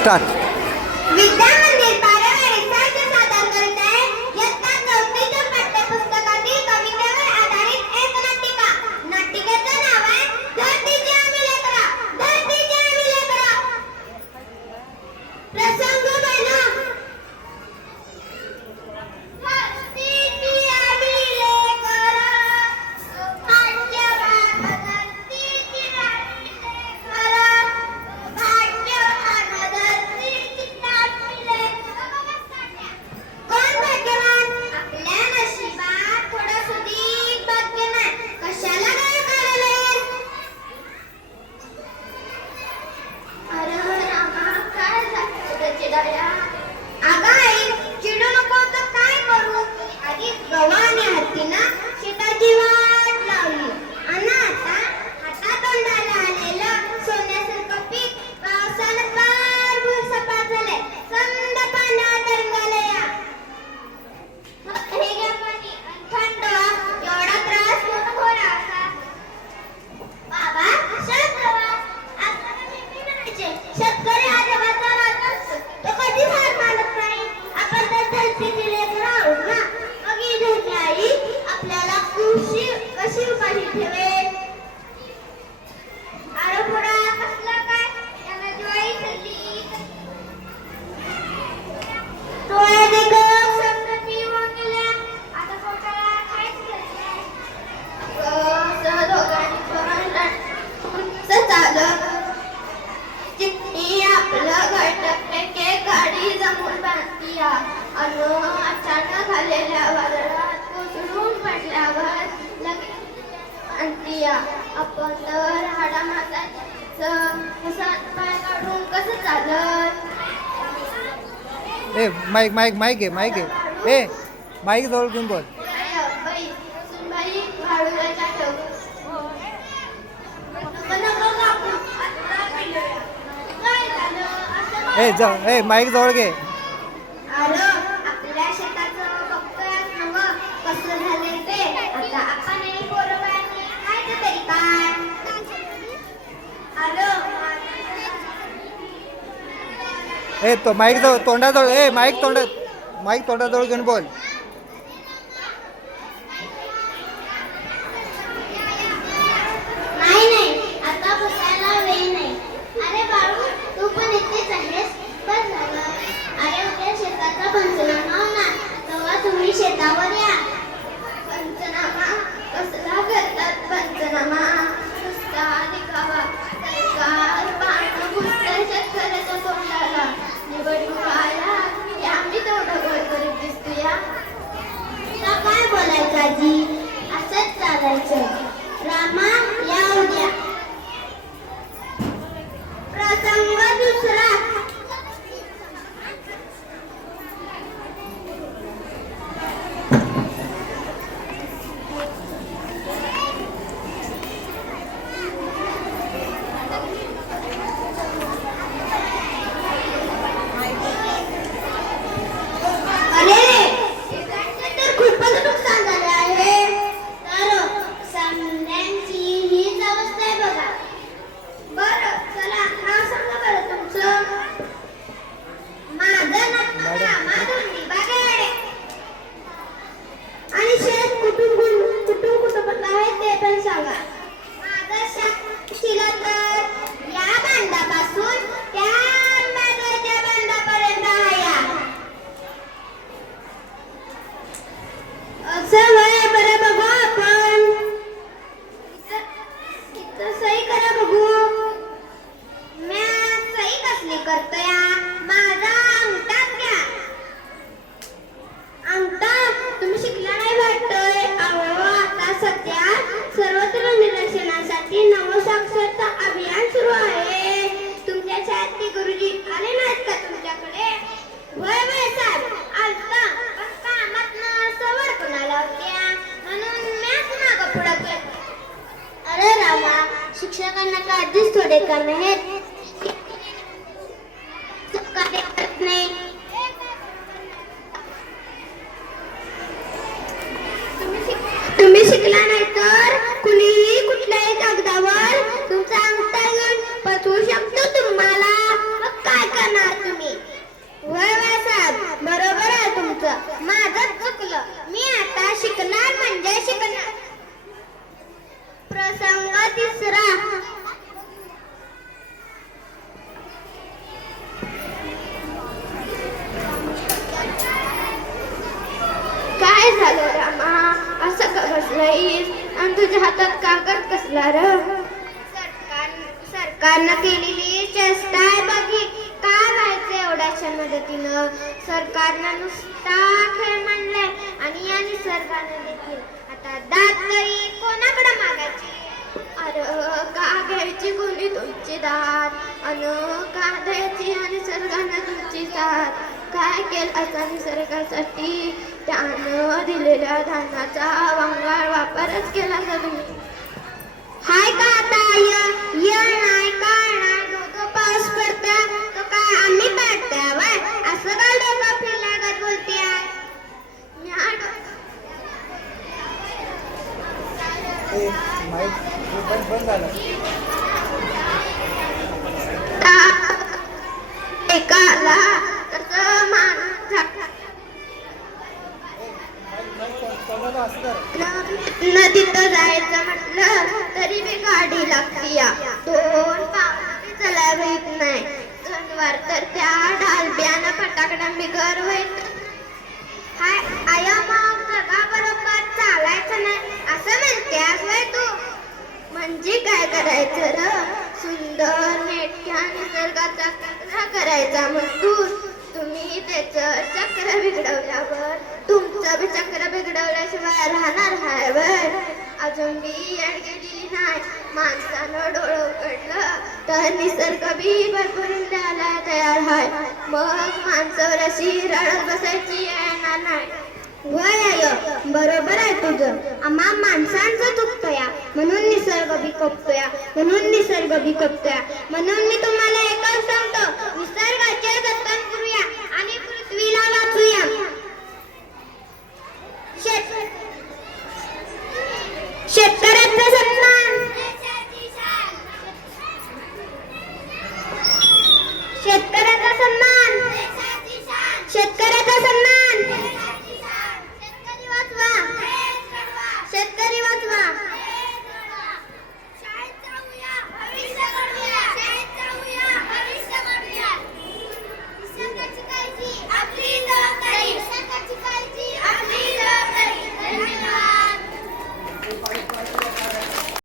Start. विद्या मंदिर पारेवाडी साहित्य सादर करत आहे इयत्ता चौथीच्या पाठ्यपुस्तकातील कवितेवर आधारित एक नाटिका. नाटिकेचं नाव आहे धरतीची आम्ही लेकरं, धरतीची आम्ही लेकरं. प्रसंग बनो. धरतीची आम्ही लेकरं, भाग्यवान धरतीची आम्ही लेकरं, भाग्यवान धरतीची आम्ही लेकरं. कोण भाग्यवान? आपल्या नशिबात थोडं सुधीक भाग्य नाही. कशाला काय करायलाय? अरे रामा, काय झालं त्याची दया? अगं आई, चिडू नको तर काय करू? आधी गव्हाने हत्तीनं शेताची वाट लावली आणि आता हातातोंडाला आलेलं सोन्यासारखं पीक पावसानं पार भुरसपाट झालंय. समद पाण्यात तरंगलंया. हे घ्या पाणी आणि थंड. एवढा त्रास नको होणार का? बाबा, शांत व्हा. आपल्याला नेहमी म्हणायचे, शेतकरी हा जगाचा राजा असतो. तो कधीच हार मानत नाही. आपण तर धरतीची लेकरं आहोत ना. मग ही धरती आई आपल्याला कशी उपाशी ठेवेल? अरे पुढा कसला काय? त्याला ज्वारी खाल्ली. डोळे देख संगती वांगल्या. आता पोटाला काहीच घ्यायचं. दोघांनी चालत चिठ्ठी आपलं घटके गाडी जमून बांधतीया. अन अचानक आलेल्या वादळात कोसळून पडल्यावर लगेच बांधतीया. आपण तर हाडामाताचं पाय काढून कसं चालत? ए माईक माईक माईक घे माईक घे. ए माईक जवळ घेऊन बोल. बाई सुनबाई वाळूला ठेव. ए माईक जवळ घे. अरे आपल्या शेताचं बघतोय नवं कसं झालंय ते. आता आपण आणि पोरं बाळांनी खायचं तरी काय? ए तो माईक जवळ तोंडाजवळ. ए माईक तोंडाजवळ घेऊन बोल. नाही आता बसायला वेळ नाही. अरे बाळू, तू पण इथेच आहेस? बस झालं. अरे उद्या शेताचा पंचनामा होणार, तेव्हा तुम्ही शेतावर या. पंचनामा कसला करतात? पंचनामा नुसता दिखावा. सरकार पानं पुसतंय शेतकऱ्याच्या तोंडाला. निवडणूक आल्या की आम्ही तेवढं गोळ करीत दिसतोया. तुला काय बोलायचं आजी? असंच चालायचं. रामा या उद्या. प्रसंग दुसरा. अरे पिकांचे तर खूपच नुकसान झाले आहे. तर समद्यांची हीच अवस्था आहे बघा. बरं चला नाव सांगा बरं तुमचं. माझं नाव रामा धोंडीबा गाडे. आणि शेत कुठून आहे ते पण सांगा. माझं शेत शिला तर या बांधापासून त्या आंब्याच्या बांधापर्यंत आहे. असं वय बरं बघू आपण. इथं सही करा बघू. म्या सही कसली करतोय? माझा अंगठाच घ्या. अंगठा तुम्ही शिकला नाही वाटतंय. अहो आता सध्या सर्वत्र निदर्शनासाठी नवसाक्षरता अभियान सुरू आहे. तुमच्या शाळेत गुरुजी आले नाहीत का तुमच्याकडे? वय साहेब आलता, पण कामातनं सवड कोणाला होत्या म्हणून मॅच मागं पुढं केलं. अरे रामा, शिक्षकांना का आधीच थोडे काम आहेत? कार्य करत नाही. तुम्ही शिकला नाही तर कुणीही कुठल्याही कागदावर तुमचा अंगठा घेऊन पचवू शकतो तुम्हाला. मग काय करणार? प्रसंग तिसरा. काय झालं रामा, असं का बसलायस आणि तुझ्या हातात कागद कसला र? सरकारनं केलेली चेष्टा आहे बघी. काय व्हायचं एवढ्याच्या मदतीनं? सरकारनं नुसता खेळ म्हणलाय आणि या निसर्गानं देखील आता दात तरी कोणाकडे मागायची? अरे का घ्यायची कोणी तुमची दात अन का द्यायची या निसर्गानं तुमची साथ? काय केलं असा निसर्गासाठी? त्यानं दिलेल्या धान्याचा वांगाळ वापरच केला का तुम्ही? हाय का आता येळ नाही काय नाही, दोघं पाऊस पडता तो काय आम्ही पाडता वय? असं काय डोकं फिरल्यागत बोलते आहे? माईक बंद झालं. एकाला तसं मान नदीत जायचं म्हटलं तरी बी गाडी लागती या. 2 पावलं चलायला येत नाही. जनावर तर त्या ढालब्यानं फटाकड्या बिगर होईत. हाय आया मग जगाबरोबर चालायचं नाही असं म्हणतेस वय तू? म्हणजे काय करायचं र? सुंदर नेटक्या निसर्गाचा कचरा करायचा म्हणतोस. तुम्ही त्याचं चक्र बिघडवल्यावर तुमचं बी चक्र बिघडवल्याशिवाय राहणार हाय वर? अजून बी येड गेलेली नाही. माणसानं डोळं उघडलं तर निसर्ग बी भरभरून द्यायला तयार आहे. मग माणसावर अशी रडत बसायची येणार नाही. वय आय बरोबर आहे तुझं. आम्हा माणसांचं चुकतोया म्हणून निसर्ग बी कपतोया, म्हणून निसर्ग बी कपतोया, म्हणून मी